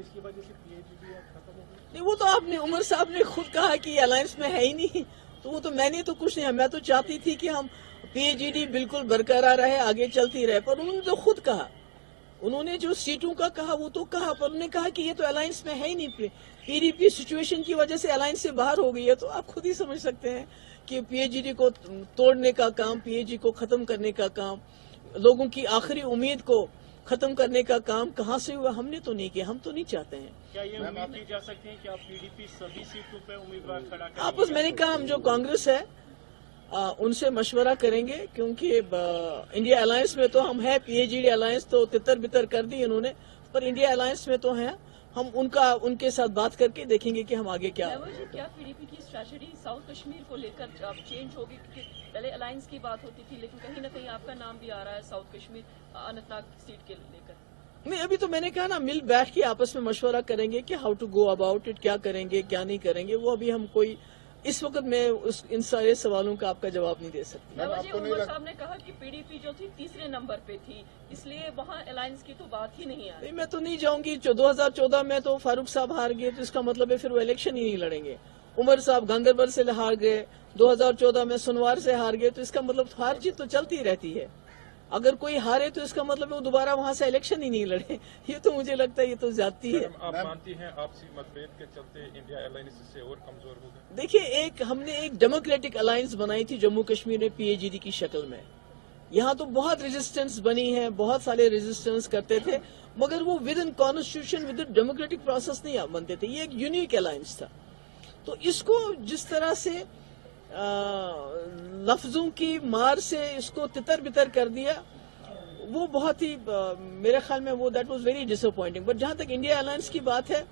इसकी वजह से PAGD खत्म हो गई? नहीं, वो तो आपने उमर साहब ने खुद कहा कि अलायंस में है ही नहीं, तो वो तो मैंने तो कुछ नहीं, मैं तो चाहती थी कि हम PAGD बिल्कुल बरकरार रहे, आगे चलती रहे, पर उन्होंने तो खुद कहा, उन्होंने जो सीटों का कहा वो तो कहा, पर उन्होंने कहा कि ये तो अलायंस में है ही नहीं, PDP सिचुएशन की वजह से अलायंस से बाहर हो गई है। तो आप खुद ही समझ सकते हैं कि PAGD को तोड़ने का काम, PAGD को खत्म करने का काम, लोगों की आखिरी उम्मीद को खत्म करने का काम कहाँ से हुआ? हमने तो नहीं किया, हम तो नहीं चाहते हैं। क्या ये उम्मीद की जा सकती है कि आप PDP सभी सीटों पे उम्मीदवार खड़ा करेंगे? आपस मैंने कहा हम जो कांग्रेस है उनसे मशवरा करेंगे, क्योंकि इंडिया अलायंस में तो हम हैं, PAGD अलायंस तो तितर बितर कर दी इन्होंने, पर इंडिया अलायंस में तो हैं हम, उनके साथ बात करके देखेंगे कि हम आगे क्या। क्या PDP की स्ट्रेटजी साउथ कश्मीर को लेकर अब चेंज होगी? क्योंकि पहले अलायंस की बात होती थी, लेकिन कहीं ना कहीं आपका नाम भी आ रहा है साउथ कश्मीर अनंतनाग सीट के लेकर। नहीं, अभी तो मैंने कहा ना, मिल बैठ के आपस में मशवरा करेंगे कि how to go about it, क्या करेंगे क्या नहीं करेंगे, वो अभी हम कोई इस वक्त मैं इन सारे सवालों का आपका जवाब नहीं दे सकती। उमर साहब ने कहा कि PDP जो थी तीसरे नंबर पे थी, इसलिए वहाँ अलायंस की तो बात ही नहीं आ रही। मैं तो नहीं जाऊंगी, 2014 में तो फारूक साहब हार गए, तो इसका मतलब है फिर वो इलेक्शन ही नहीं लड़ेंगे। उमर साहब गांधरबल से हार गए, 2014 में सुनवार से हार गए, तो इसका मतलब हार जीत तो चलती रहती है। अगर कोई हारे तो इसका मतलब है वो दोबारा वहाँ से इलेक्शन ही नहीं लड़े। ये तो मुझे लगता है ये तो ज्यादती है। आप मानती हैं आपसी मतभेद के चलते इंडिया अलायंस से और कमजोर हो गई? देखिए, हमने एक डेमोक्रेटिक अलायंस बनाई थी जम्मू कश्मीर में PAGD की शक्ल में। यहाँ तो बहुत रेजिस्टेंस बनी है, बहुत सारे रेजिस्टेंस करते थे, मगर वो with in constitution, with in democratic process नहीं बनते थे। ये एक यूनिक अलायंस था। तो इसको जिस तरह से लफ्जों की मार से इसको तितर बितर कर दिया, वो बहुत ही मेरे ख्याल में वो that was very disappointing. But जहां तक इंडिया अलायंस की बात है,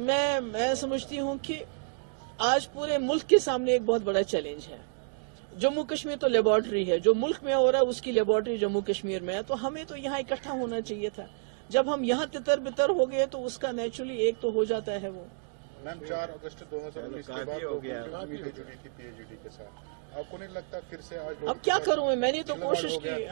मैं समझती हूं कि आज पूरे मुल्क के सामने एक बहुत बड़ा चैलेंज है। जम्मू कश्मीर तो लेबोरेटरी है, जो मुल्क में हो रहा है उसकी लेबोरेटरी जम्मू कश्मीर में है, तो हमें तो यहाँ इकट्ठा होना चाहिए था। जब हम यहाँ तितर बितर हो गए तो उसका नेचुरली एक तो हो जाता है वो। मैम 4 अगस्त 2019 के बाद उम्मीदें जुड़ी थी PAGD के साथ, आपको नहीं लगता फिर से आज? अब क्या करूं मैं, मैंने तो कोशिश की,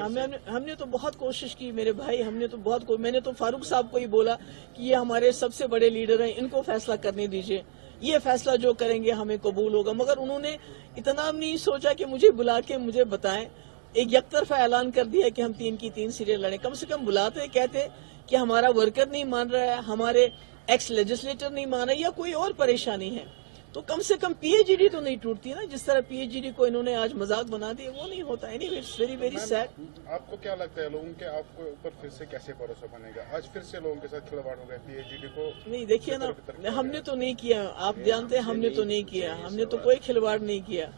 हमने तो बहुत कोशिश की मेरे भाई, मैंने तो फारूक साहब को ही बोला कि ये हमारे सबसे बड़े लीडर हैं, इनको फैसला करने दीजिए, ये फैसला जो करेंगे हमें कबूल होगा। मगर उन्होंने इतना नहीं सोचा कि मुझे बुला के मुझे बताएं, एक यकतरफा ऐलान कर दिया कि हम 3 की 3 सीटें लड़े। कम से कम बुलाते, कहते कि हमारा वर्कर नहीं मान रहा है, हमारे एक्स लेजिस्लेटर नहीं मान रहा, या कोई और परेशानी है, तो कम से कम PAGD तो नहीं टूटती ना। जिस तरह PAGD को इन्होंने आज मजाक बना दिया, वो नहीं होता। Anyway, it's very very sad. आपको क्या लगता है लोगों के आपके ऊपर फिर से कैसे भरोसा बनेगा? आज फिर से लोगों के साथ खिलवाड़ हो गया, PAGD को नहीं, देखिए ना, हमने तो नहीं किया, आप जानते हैं हमने तो नहीं किया, हमने तो कोई खिलवाड़ नहीं किया।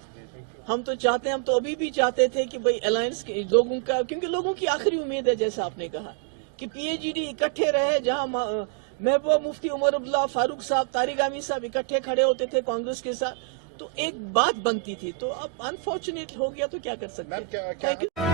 हम तो चाहते हैं, हम तो अभी भी चाहते थे कि भाई अलायंस के लोगों का, क्योंकि लोगों की आखिरी उम्मीद है, जैसा आपने कहा, कि PAGD इकट्ठे रहे। जहां महबूबा मुफ्ती, उमर अब्दुल्ला, फारूक साहब, तारिक आमिर साहब इकट्ठे खड़े होते थे कांग्रेस के साथ, तो एक बात बनती थी। तो अब अनफॉर्चुनेट हो गया, तो क्या कर सकते हैं।